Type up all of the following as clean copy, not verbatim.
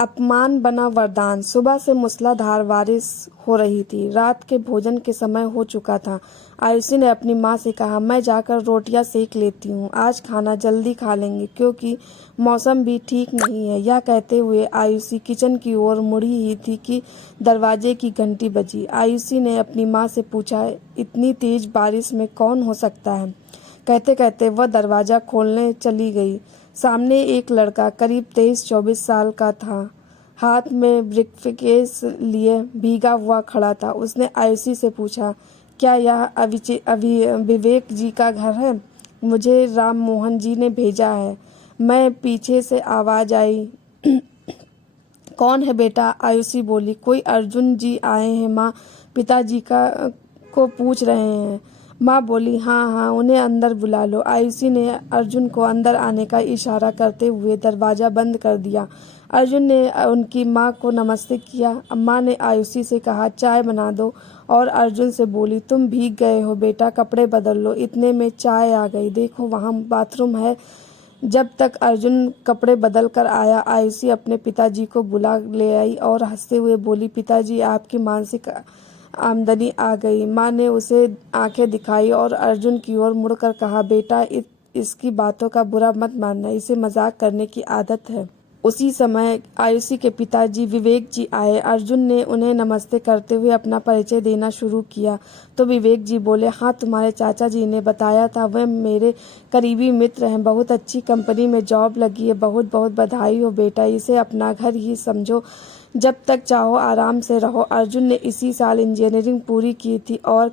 अपमान बना वरदान। सुबह से मूसलाधार बारिश हो रही थी। रात के भोजन के समय हो चुका था। आयुषी ने अपनी माँ से कहा, मैं जाकर रोटियां सेक लेती हूँ, आज खाना जल्दी खा लेंगे क्योंकि मौसम भी ठीक नहीं है। यह कहते हुए आयुषी किचन की ओर मुड़ी ही थी कि दरवाजे की घंटी बजी। आयुषी ने अपनी माँ से पूछा, इतनी तेज बारिश में कौन हो सकता है? कहते कहते वह दरवाज़ा खोलने चली गई। सामने एक लड़का करीब 23-24 साल का था, हाथ में ब्रीफकेस लिए भीगा हुआ खड़ा था। उसने आयुषी से पूछा, क्या यह विवेक जी का घर है? मुझे राम मोहन जी ने भेजा है। मैं पीछे से आवाज़ आई, कौन है बेटा? आयुषी बोली, कोई अर्जुन जी आए हैं माँ, पिताजी को पूछ रहे हैं। माँ बोली, हाँ हाँ, उन्हें अंदर बुला लो। आयुषी ने अर्जुन को अंदर आने का इशारा करते हुए दरवाज़ा बंद कर दिया। अर्जुन ने उनकी माँ को नमस्ते किया। अम्मा ने आयुषी से कहा, चाय बना दो, और अर्जुन से बोली, तुम भीग गए हो बेटा, कपड़े बदल लो। इतने में चाय आ गई, देखो वहाँ बाथरूम है। जब तक अर्जुन कपड़े बदल कर आया, आयुषी अपने पिताजी को बुला ले आई और हंसते हुए बोली, पिताजी आपकी मानसिक आमदनी आ गई। माँ ने उसे आंखें दिखाई और अर्जुन की ओर मुड़कर कहा, बेटा इसकी बातों का बुरा मत मानना, इसे मजाक करने की आदत है। उसी समय आयुषी के पिताजी विवेक जी आए। अर्जुन ने उन्हें नमस्ते करते हुए अपना परिचय देना शुरू किया तो विवेक जी बोले, हाँ तुम्हारे चाचा जी ने बताया था, वह मेरे करीबी मित्र हैं, बहुत अच्छी कंपनी में जॉब लगी है, बहुत बहुत बधाई हो बेटा, इसे अपना घर ही समझो, जब तक चाहो आराम से रहो। अर्जुन ने इसी साल इंजीनियरिंग पूरी की थी और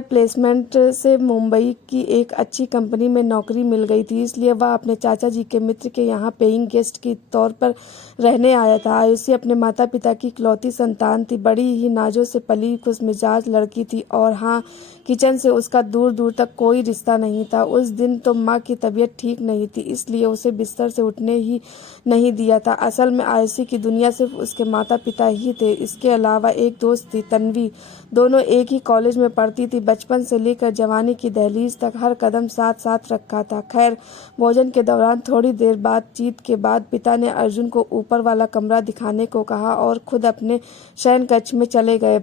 प्लेसमेंट से मुंबई की एक अच्छी कंपनी में नौकरी मिल गई थी, इसलिए वह अपने चाचा जी के मित्र के यहाँ पेइंग गेस्ट के तौर पर रहने आया था। आयुषी अपने माता पिता की इकलौती संतान थी, बड़ी ही नाजों से पली खुशमिजाज लड़की थी, और हाँ, किचन से उसका दूर दूर तक कोई रिश्ता नहीं था। उस दिन तो माँ की तबीयत ठीक नहीं थी, इसलिए उसे बिस्तर से उठने ही नहीं दिया था। असल में आयुषी की दुनिया सिर्फ उसके माता पिता ही थे। इसके अलावा एक दोस्त थी, तन्वी। दोनों एक ही कॉलेज में पढ़ती थी। बचपन से लेकर जवानी की दहलीज तक हर कदम साथ साथ रखा था। खैर, भोजन के दौरान थोड़ी देर बातचीत के बाद पिता ने अर्जुन को ऊपर वाला कमरा दिखाने को कहा और खुद अपने शयन कक्ष में चले गए।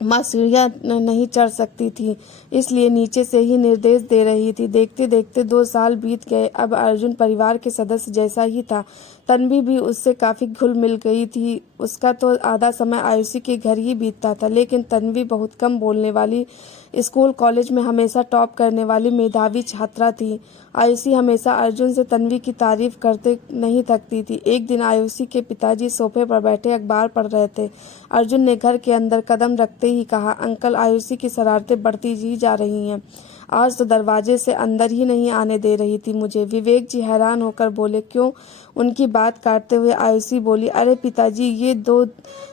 माँ सीढ़ियाँ नहीं चढ़ सकती थी, इसलिए नीचे से ही निर्देश दे रही थी। देखते देखते 2 साल बीत गए। अब अर्जुन परिवार के सदस्य जैसा ही था। तन्वी भी उससे काफ़ी घुल मिल गई थी। उसका तो आधा समय आयुषी के घर ही बीतता था, लेकिन तन्वी बहुत कम बोलने वाली, स्कूल कॉलेज में हमेशा टॉप करने वाली मेधावी छात्रा थी। आयुषी हमेशा अर्जुन से तन्वी की तारीफ करते नहीं थकती थी। एक दिन आयुषी के पिताजी सोफे पर बैठे अखबार पढ़ रहे थे। अर्जुन ने घर के अंदर कदम रखते ही कहा, अंकल, आयुषी की शरारतें बढ़ती ही जा रही हैं, आज तो दरवाजे से अंदर ही नहीं आने दे रही थी मुझे। विवेक जी हैरान होकर बोले, क्यों? उनकी बात काटते हुए आयुषी बोली, अरे पिताजी, ये 2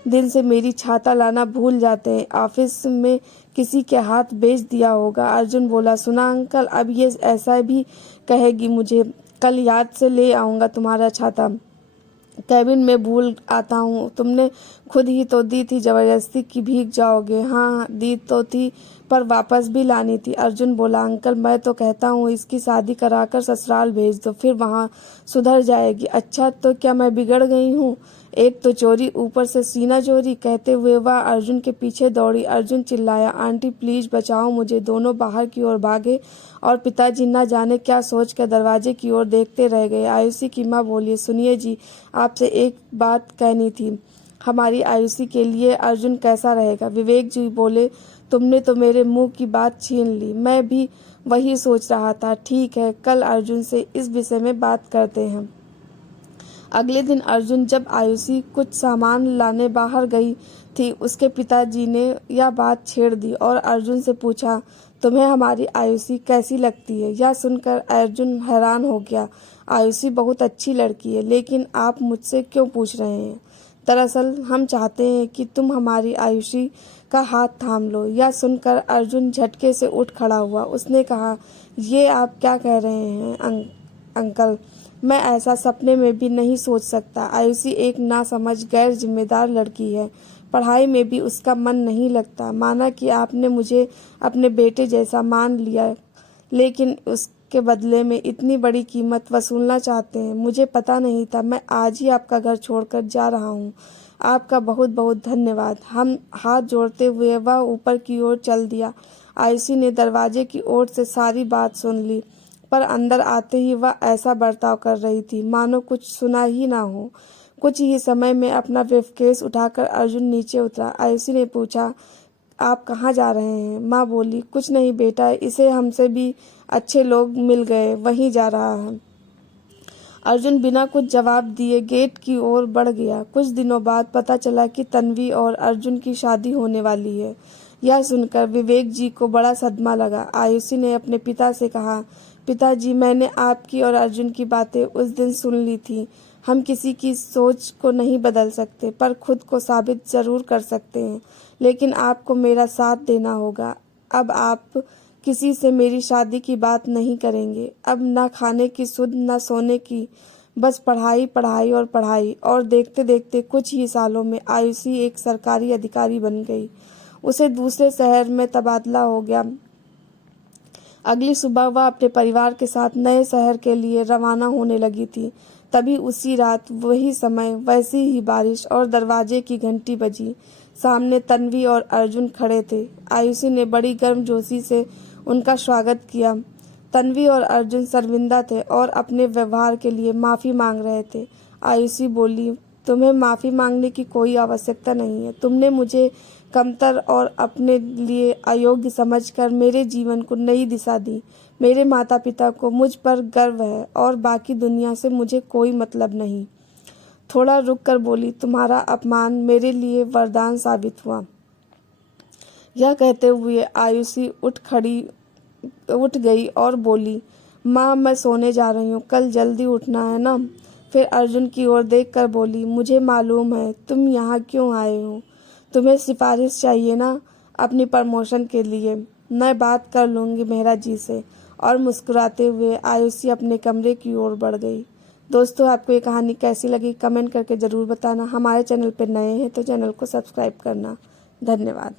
दिन से मेरी छाता लाना भूल जाते हैं, ऑफिस में किसी के हाथ बेच दिया होगा। अर्जुन बोला, सुना अंकल, अब ये ऐसा भी कहेगी मुझे, कल याद से ले आऊँगा तुम्हारा छाता, कैबिन में भूल आता हूँ, तुमने खुद ही तो दी थी, जबरदस्ती की भीग जाओगे। हाँ दी तो थी, पर वापस भी लानी थी। अर्जुन बोला, अंकल, मैं तो कहता हूँ इसकी शादी कराकर ससुराल भेज दो, फिर वहाँ सुधर जाएगी। अच्छा, तो क्या मैं बिगड़ गई हूँ? एक तो चोरी, ऊपर से सीना चोरी। कहते हुए वह अर्जुन के पीछे दौड़ी। अर्जुन चिल्लाया, आंटी प्लीज बचाओ मुझे। दोनों बाहर की ओर भागे और पिताजी न जाने क्या सोचकर दरवाजे की ओर देखते रह गए। आयुषी की माँ बोली, सुनिए जी, आपसे एक बात कहनी थी, हमारी आयुषी के लिए अर्जुन कैसा रहेगा? विवेक जी बोले, तुमने तो मेरे मुंह की बात छीन ली, मैं भी वही सोच रहा था। ठीक है, कल अर्जुन से इस विषय में बात करते हैं। अगले दिन अर्जुन जब आयुषी कुछ सामान लाने बाहर गई थी, उसके पिताजी ने यह बात छेड़ दी और अर्जुन से पूछा, तुम्हें हमारी आयुषी कैसी लगती है? यह सुनकर अर्जुन हैरान हो गया। आयुषी बहुत अच्छी लड़की है, लेकिन आप मुझसे क्यों पूछ रहे हैं? दरअसल हम चाहते हैं कि तुम हमारी आयुषी का हाथ थाम लो। यह सुनकर अर्जुन झटके से उठ खड़ा हुआ। उसने कहा, ये आप क्या कह रहे हैं अंकल? मैं ऐसा सपने में भी नहीं सोच सकता। आयुषी एक नासमझ, गैर जिम्मेदार लड़की है, पढ़ाई में भी उसका मन नहीं लगता। माना कि आपने मुझे अपने बेटे जैसा मान लिया, लेकिन के बदले में इतनी बड़ी कीमत वसूलना चाहते हैं। मुझे पता नहीं था। मैं आज ही आपका घर छोड़कर जा रहा हूँ। आपका बहुत बहुत धन्यवाद। हम हाथ जोड़ते हुए वह ऊपर की ओर चल दिया। आयुषी ने दरवाजे की ओर से सारी बात सुन ली, पर अंदर आते ही वह ऐसा बर्ताव कर रही थी मानो कुछ सुना ही ना हो। कुछ ही समय में अपना ब्रीफकेस उठाकर अर्जुन नीचे उतरा। आयुषी ने पूछा, आप कहाँ जा रहे हैं? माँ बोली, कुछ नहीं बेटा, इसे हमसे भी अच्छे लोग मिल गए, वहीं जा रहा है। अर्जुन बिना कुछ जवाब दिए गेट की ओर बढ़ गया। कुछ दिनों बाद पता चला कि तन्वी और अर्जुन की शादी होने वाली है। यह सुनकर विवेक जी को बड़ा सदमा लगा। आयुषी ने अपने पिता से कहा, पिताजी, मैंने आपकी और अर्जुन की बातें उस दिन सुन ली थी। हम किसी की सोच को नहीं बदल सकते, पर खुद को साबित जरूर कर सकते हैं। लेकिन आपको मेरा साथ देना होगा। अब आप किसी से मेरी शादी की बात नहीं करेंगे। अब न खाने की सुध, न सोने की, बस पढ़ाई पढ़ाई और पढ़ाई। और देखते देखते कुछ ही सालों में आयुषी एक सरकारी अधिकारी बन गई। उसे दूसरे शहर में तबादला हो गया। अगली सुबह वह अपने परिवार के साथ नए शहर के लिए रवाना होने लगी थी। तभी उसी रात, वही समय, वैसी ही बारिश और दरवाजे की घंटी बजी। सामने तन्वी और अर्जुन खड़े थे। आयुषी ने बड़ी गर्मजोशी से उनका स्वागत किया। तन्वी और अर्जुन शर्मिंदा थे और अपने व्यवहार के लिए माफ़ी मांग रहे थे। आयुषी बोली, तुम्हें माफ़ी मांगने की कोई आवश्यकता नहीं है। तुमने मुझे कमतर और अपने लिए अयोग्य समझकर मेरे जीवन को नई दिशा दी। मेरे माता पिता को मुझ पर गर्व है और बाकी दुनिया से मुझे कोई मतलब नहीं। थोड़ा रुक कर बोली, तुम्हारा अपमान मेरे लिए वरदान साबित हुआ। यह कहते हुए आयुषी उठ गई और बोली, माँ, मैं सोने जा रही हूँ, कल जल्दी उठना है ना। फिर अर्जुन की ओर देखकर बोली, मुझे मालूम है तुम यहाँ क्यों आए हो। तुम्हें सिफारिश चाहिए ना अपनी प्रमोशन के लिए। मैं बात कर लूँगी मेहरा जी से। और मुस्कुराते हुए आयुषी अपने कमरे की ओर बढ़ गई। दोस्तों, आपको ये कहानी कैसी लगी कमेंट करके ज़रूर बताना। हमारे चैनल पर नए हैं तो चैनल को सब्सक्राइब करना। धन्यवाद।